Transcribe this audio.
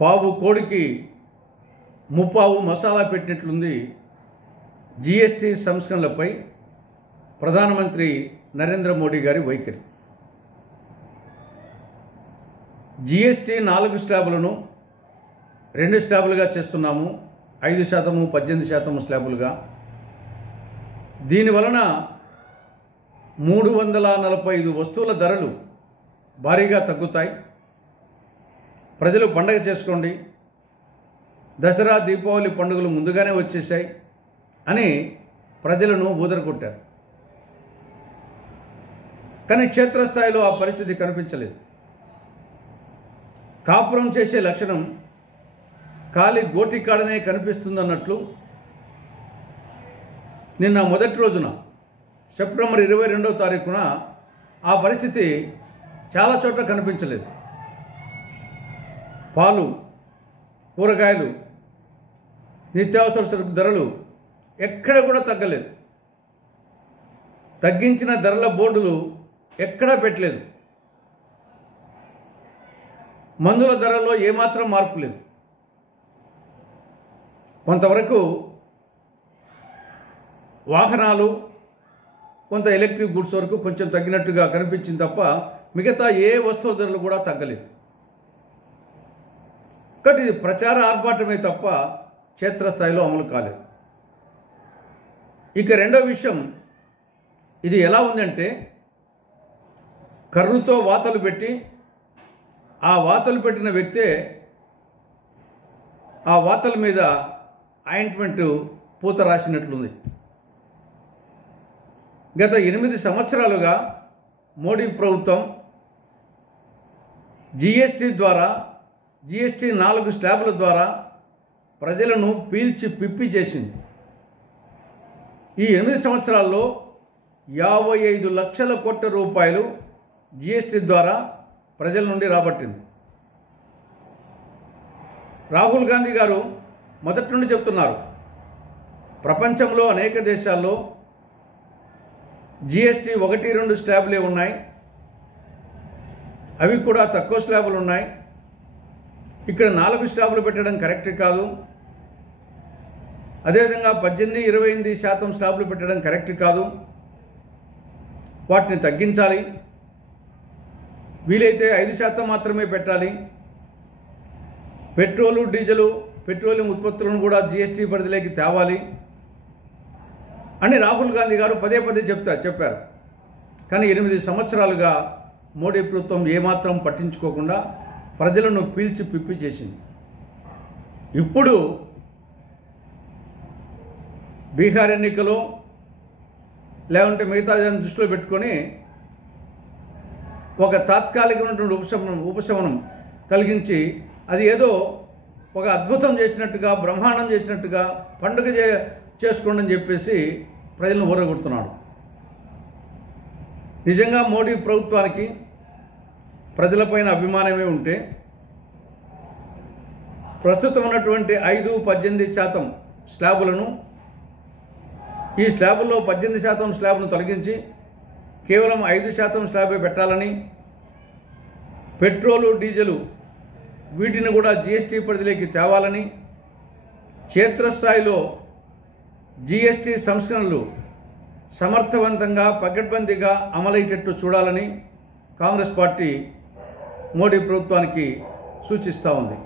పావు కోడికి ముప్పావు మసాలా పెట్టినట్లుంది జీఎస్టీ సంస్కరణలపై ప్రధానమంత్రి నరేంద్ర మోడీ గారి వైఖరి. జీఎస్టీ 4 స్లాబులను 2 స్లాబులుగా చేస్తున్నాము, 5%, 18% స్లాబులుగా. దీనివలన 345 వస్తువుల ధరలు భారీగా తగ్గుతాయి. ప్రజలు పండగ చేసుకోండి, దసరా దీపావళి పండుగలు ముందుగానే వచ్చేసాయి అని ప్రజలను ఊదరగొట్టారు. కానీ క్షేత్రస్థాయిలో ఆ పరిస్థితి కనిపించలేదు. కాపురం చేసే లక్షణం ఖాళీ గోటికాడనే కనిపిస్తుందన్నట్లు నిన్న మొదటి రోజున సెప్టెంబర్ 22వ తారీఖున ఆ పరిస్థితి చాలా చోట్ల కనిపించలేదు. పాలు, కూరగాయలు, నిత్యావసర సరుకు ధరలు ఎక్కడ కూడా తగ్గలేదు. తగ్గించిన ధరల బోర్డులు ఎక్కడా పెట్టలేదు. మందుల ధరల్లో ఏమాత్రం మార్పు లేదు. కొంతవరకు వాహనాలు, కొంత ఎలక్ట్రిక్ గుడ్స్ వరకు కొంచెం తగ్గినట్టుగా కనిపించింది తప్ప మిగతా ఏ వస్తువుల ధరలు కూడా తగ్గలేదు. కాబట్టి ఇది ప్రచార ఆర్భాటమే తప్ప క్షేత్రస్థాయిలో అమలు కాలేదు. ఇక రెండో విషయం, ఇది ఎలా ఉందంటే కర్రుతో వాతలు పెట్టి ఆ వాతలు పెట్టిన వ్యక్తే ఆ వాతల మీద ఆయింట్మెంట్ పూత రాసినట్లుంది. గత 8 సంవత్సరాలుగా మోడీ ప్రభుత్వం జీఎస్టీ 4 స్లాబుల ద్వారా ప్రజలను పీల్చి పిప్పి చేసింది. ఈ 8 సంవత్సరాల్లో 55 లక్షల కోట్ల రూపాయలు జీఎస్టీ ద్వారా ప్రజల నుండి రాబట్టింది. రాహుల్ గాంధీ గారు మొదటి నుండి చెప్తున్నారు, ప్రపంచంలో అనేక దేశాల్లో జీఎస్టీ 1-2 స్లాబులే ఉన్నాయి, అవి కూడా తక్కువ స్లాబులు ఉన్నాయి. ఇక్కడ 4 స్లాబులు పెట్టడం కరెక్ట్ కాదు. అదేవిధంగా 18-28% స్లాబులు పెట్టడం కరెక్ట్ కాదు. వాటిని తగ్గించాలి. వీలైతే 5% మాత్రమే పెట్టాలి. పెట్రోలు, డీజిలు, పెట్రోలియం ఉత్పత్తులను కూడా జీఎస్టీ పరిధిలోకి తేవాలి అని రాహుల్ గాంధీ గారు పదే చెప్పారు. కానీ 8 సంవత్సరాలుగా మోడీ ప్రభుత్వం ఏమాత్రం పట్టించుకోకుండా ప్రజలను పీల్చి పిప్పి చేసింది. ఇప్పుడు బీహార్ ఎన్నికలు లేకుంటే మిగతా దృష్టిలో పెట్టుకొని ఒక తాత్కాలికమైనటువంటి ఉపశమనం కలిగించి అది ఏదో ఒక అద్భుతం చేసినట్టుగా, బ్రహ్మాండం చేసినట్టుగా పండుగ చేసుకోండి అని చెప్పేసి ప్రజలను ఊరగొడుతున్నాడు. నిజంగా మోడీ ప్రభుత్వానికి ప్రజలపైన అభిమానమే ఉంటే ప్రస్తుతం ఉన్నటువంటి 5-18% స్లాబులను, ఈ స్లాబుల్లో 18% స్లాబ్ను తొలగించి కేవలం 5% స్లాబే పెట్టాలని, పెట్రోలు, డీజిలు వీటిని కూడా జీఎస్టీ పరిధిలోకి తేవాలని, క్షేత్రస్థాయిలో జీఎస్టీ సంస్కరణలు సమర్థవంతంగా పకడ్బందీగా అమలయ్యేటట్టు చూడాలని కాంగ్రెస్ పార్టీ మోడీ ప్రభుత్వానికి సూచిస్తూ ఉంది.